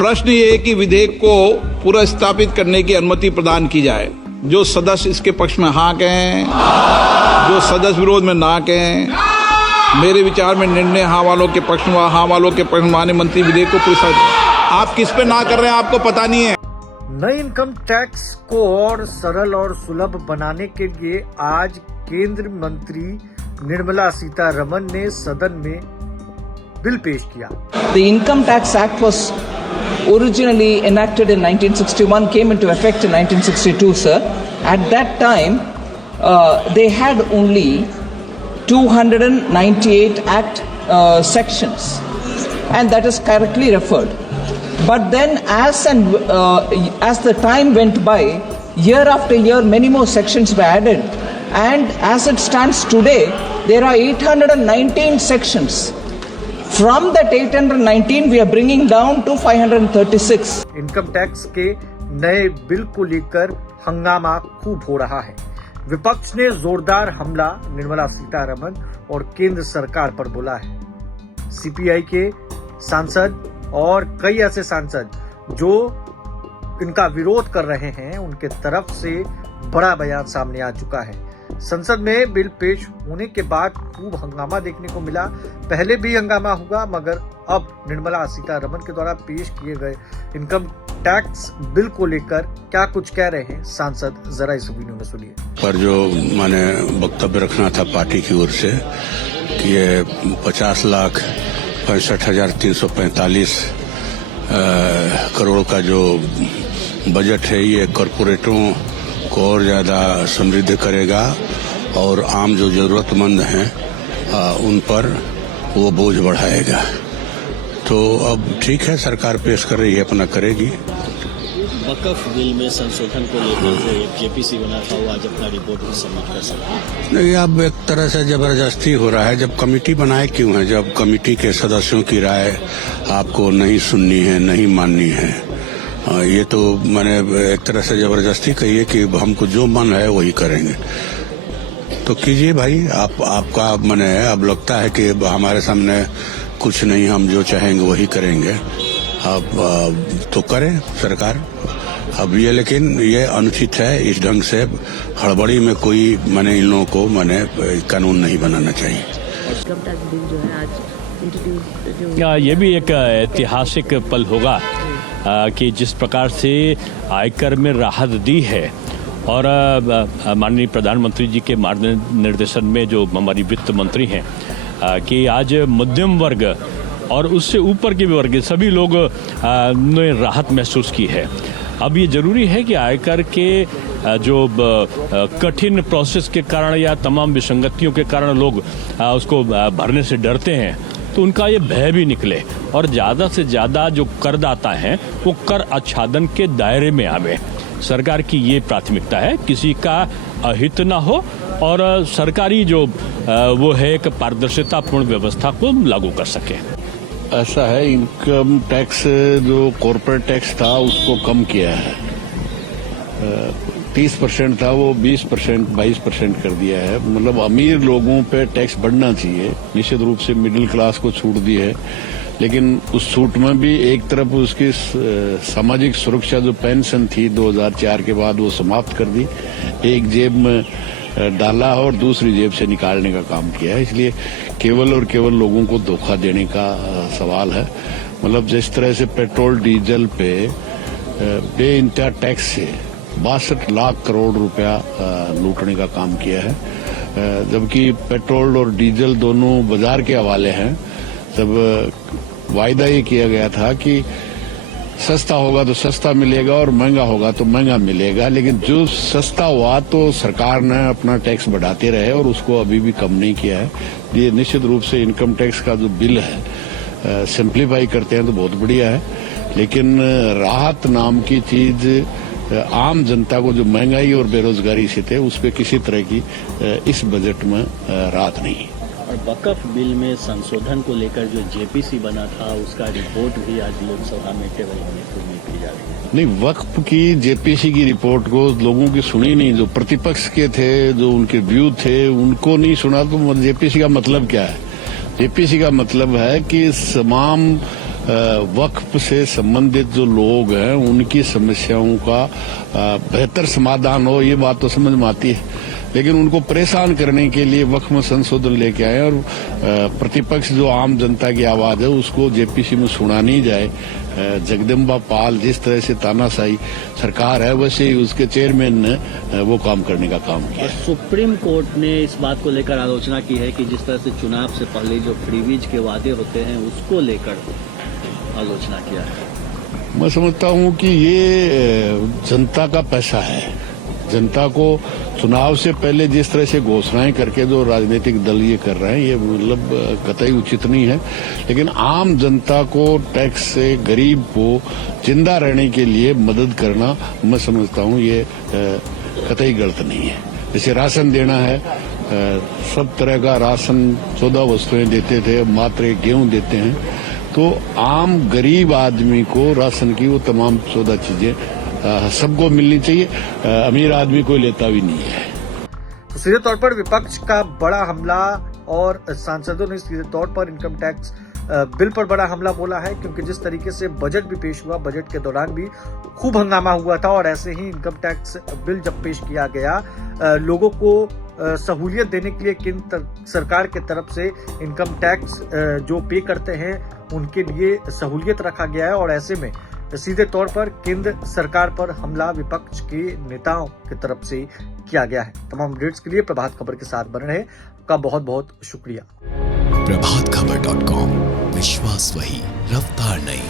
प्रश्न ये है कि विधेयक को पुनर्स्थापित करने की अनुमति प्रदान की जाए। जो सदस्य इसके पक्ष में हाँ कहें, जो सदस्य विरोध में ना कहें। मेरे विचार में निर्णय हाँ वालों के पक्ष में, हाँ वालों के पक्ष में माननीय मंत्री विधेयक को पुनर्स्थापित। आप किस पे ना कर रहे हैं आपको पता नहीं है। नए इनकम टैक्स को और सरल और सुलभ बनाने के लिए आज केंद्रीय मंत्री निर्मला सीतारमण ने सदन में बिल पेश किया। The Income Tax Act was originally enacted in 1961, came into effect in 1962, sir. At that time, they had only 298 Act sections, and that is correctly referred. But then, as the time went by, year after year, many more sections were added, and as it stands today, there are 819 sections. From that 819, we are bringing down to 536. Income tax के नए bill को लेकर हंगामा खूब हो रहा है। विपक्ष ने जोरदार हमला निर्मला सीतारमण और केंद्र सरकार पर बोला है। सीपीआई के सांसद और कई ऐसे सांसद जो इनका विरोध कर रहे हैं, उनके तरफ से बड़ा बयान सामने आ चुका है। संसद में बिल पेश होने के बाद खूब हंगामा देखने को मिला। पहले भी हंगामा हुआ, मगर अब निर्मला सीतारमण के द्वारा पेश किए गए इनकम टैक्स बिल को लेकर क्या कुछ कह रहे हैं सांसद, जरा इस वीडियो में सुनिए। पर जो मैंने वक्तव्य रखना था पार्टी की ओर से कि ये 50,65,345 करोड़ का जो बजट है, ये कॉरपोरेटों को और ज्यादा समृद्ध करेगा और आम जो जरूरतमंद हैं उन पर वो बोझ बढ़ाएगा। तो अब ठीक है, सरकार पेश कर रही है, अपना करेगी। वक्फ बिल में संशोधन को लेकर जो एक जेपीसी बना था, वो आज अपना रिपोर्ट भी सबमिट कर सकता है। नहीं, अब एक तरह से जबरदस्ती हो रहा है। जब कमेटी बनाए क्यों है, जब कमेटी के सदस्यों की राय आपको नहीं सुननी है, नहीं माननी है। ये तो मैंने एक तरह से जबरदस्ती कही है कि हमको जो मन है वही करेंगे। तो कीजिए भाई, आपका मन है। अब लगता है कि हमारे सामने कुछ नहीं, हम जो चाहेंगे वही करेंगे। अब तो करें सरकार। अब ये लेकिन ये अनुचित है, इस ढंग से हड़बड़ी में कोई मैंने इन लोगों को कानून नहीं बनाना चाहिए। ये भी एक ऐतिहासिक पल होगा कि जिस प्रकार से आयकर में राहत दी है और माननीय प्रधानमंत्री जी के मार्गदर्शन में जो हमारी वित्त मंत्री हैं कि आज मध्यम वर्ग और उससे ऊपर के भी वर्ग सभी लोग ने राहत महसूस की है। अब ये जरूरी है कि आयकर के जो कठिन प्रोसेस के कारण या तमाम विसंगतियों के कारण लोग उसको भरने से डरते हैं, तो उनका ये भय भी निकले और ज़्यादा से ज़्यादा जो करदाता हैं वो कर आच्छादन के दायरे में आवे। सरकार की ये प्राथमिकता है, किसी का अहित ना हो और सरकारी जो वो है एक पारदर्शितापूर्ण व्यवस्था को लागू कर सके। ऐसा है, इनकम टैक्स जो कॉर्पोरेट टैक्स था उसको कम किया है। 30% था, वो 20%, 22% कर दिया है। मतलब अमीर लोगों पे टैक्स बढ़ना चाहिए। निश्चित रूप से मिडिल क्लास को छूट दी है, लेकिन उस छूट में भी एक तरफ उसकी सामाजिक सुरक्षा जो पेंशन थी 2004 के बाद वो समाप्त कर दी। एक जेब में डाला और दूसरी जेब से निकालने का काम किया है। इसलिए केवल और केवल लोगों को धोखा देने का सवाल है। मतलब जिस तरह से पेट्रोल डीजल पे बेइंतहा टैक्स से 62 लाख करोड़ रुपया लूटने का काम किया है, जबकि पेट्रोल और डीजल दोनों बाजार के हवाले हैं। तब वायदा ये किया गया था कि सस्ता होगा तो सस्ता मिलेगा और महंगा होगा तो महंगा मिलेगा, लेकिन जो सस्ता हुआ तो सरकार ने अपना टैक्स बढ़ाते रहे और उसको अभी भी कम नहीं किया है। ये निश्चित रूप से इनकम टैक्स का जो बिल है सिंप्लीफाई करते हैं तो बहुत बढ़िया है, लेकिन राहत नाम की चीज आम जनता को जो महंगाई और बेरोजगारी से थे उस पर किसी तरह की इस बजट में राहत नहीं है। और वक्फ बिल में संशोधन को लेकर जो जेपीसी बना था उसका रिपोर्ट भी आज लोकसभा में टेबल पर सबमिट की जा रही है। नहीं, वक्फ की जेपीसी की रिपोर्ट को लोगों की सुनी नहीं। जो प्रतिपक्ष के थे, जो उनके व्यू थे, उनको नहीं सुना। तो जेपीसी का मतलब क्या है? जेपीसी का मतलब है कि तमाम वक्फ से संबंधित जो लोग हैं उनकी समस्याओं का बेहतर समाधान हो, ये बात तो समझ में आती है, लेकिन उनको परेशान करने के लिए वक्फ में संशोधन लेके आए और प्रतिपक्ष जो आम जनता की आवाज है उसको जेपीसी में सुना नहीं जाए। जगदम्बा पाल जिस तरह से तानाशाही सरकार है वैसे ही उसके चेयरमैन ने वो काम करने का काम किया। और सुप्रीम कोर्ट ने इस बात को लेकर आलोचना की है कि जिस तरह से चुनाव से पहले जो फ्रीवीज के वादे होते हैं उसको लेकर आलोचना किया है। मैं समझता हूं कि ये जनता का पैसा है। जनता को चुनाव से पहले जिस तरह से घोषणाएं करके जो राजनीतिक दल ये कर रहे हैं ये मतलब कतई उचित नहीं है, लेकिन आम जनता को टैक्स से गरीब को जिंदा रहने के लिए मदद करना मैं समझता हूं ये कतई गलत नहीं है। जैसे राशन देना है, सब तरह का राशन 14 वस्तुएं देते थे, मात्र एक गेहूं देते हैं, तो आम गरीब आदमी को राशन की वो तमाम 14 चीजें सबको मिलनी चाहिए। अमीर आदमी कोई लेता भी नहीं है। तो सीधे तौर पर विपक्ष का बड़ा हमला और सांसदों ने सीधे तौर पर इनकम टैक्स बिल पर बड़ा हमला बोला है, क्योंकि जिस तरीके से बजट भी पेश हुआ, बजट के दौरान भी खूब हंगामा हुआ था और ऐसे ही इनकम टैक्स बिल जब पेश किया गया, लोगों को सहूलियत देने के लिए केंद्र सरकार की तरफ से इनकम टैक्स जो पे करते हैं उनके लिए सहूलियत रखा गया है और ऐसे में सीधे तौर पर केंद्र सरकार पर हमला विपक्ष के नेताओं की तरफ से किया गया है। तमाम अपडेट्स के लिए प्रभात खबर के साथ बने रहे। आपका बहुत बहुत शुक्रिया। प्रभातखबर.com, विश्वास वही, रफ्तार नहीं।